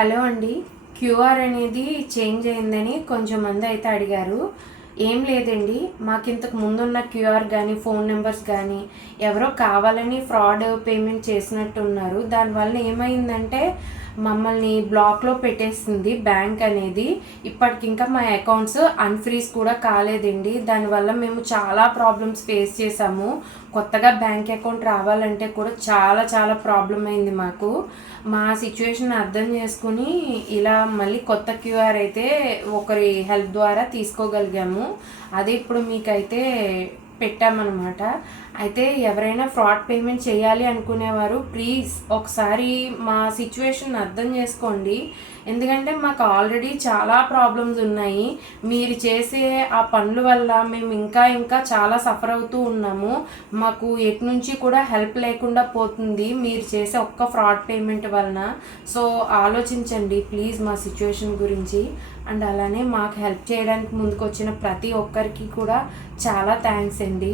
Hello అండి. QR అనేది change అయిందని కొంచెం మంది అయితే అడిగారు. ఏం లేదండి, మాకు ఇంతకు ముందున్న క్యూఆర్ కానీ ఫోన్ నెంబర్స్ కానీ ఎవరో కావాలని ఫ్రాడ్ పేమెంట్ చేసినట్టున్నారు. దానివల్ల ఏమైందంటే మమ్మల్ని బ్లాక్లో పెట్టేసింది బ్యాంక్ అనేది. ఇప్పటికింకా మా అకౌంట్స్ అన్ఫ్రీజ్ కూడా కాలేదండి. దానివల్ల మేము చాలా ప్రాబ్లమ్స్ ఫేస్ చేసాము. కొత్తగా బ్యాంక్ అకౌంట్ రావాలంటే కూడా చాలా చాలా ప్రాబ్లం అయింది మాకు. మా సిచ్యువేషన్ అర్థం చేసుకుని ఇలా మళ్ళీ కొత్త క్యూఆర్ అయితే ఒకరి హెల్ప్ ద్వారా తీసుకోగలిగాము. అది ఇప్పుడు మీకైతే పెట్టామన్నమాట. అయితే ఎవరైనా ఫ్రాడ్ పేమెంట్ చేయాలి అనుకునేవారు ప్లీజ్ ఒకసారి మా సిచ్యువేషన్ అర్థం చేసుకోండి. ఎందుకంటే మాకు ఆల్రెడీ చాలా ప్రాబ్లమ్స్ ఉన్నాయి. మీరు చేసే ఆ పనుల వల్ల మేము ఇంకా చాలా సఫర్ అవుతూ ఉన్నాము. మాకు ఎటు నుంచి కూడా హెల్ప్ లేకుండా పోతుంది మీరు చేసే ఒక్క ఫ్రాడ్ పేమెంట్ వలన. సో ఆలోచించండి ప్లీజ్ మా సిచ్యువేషన్ గురించి. అండ్ అలానే మాకు హెల్ప్ చేయడానికి ముందుకు వచ్చిన ప్రతి ఒక్కరికి కూడా చాలా థ్యాంక్స్ అండి.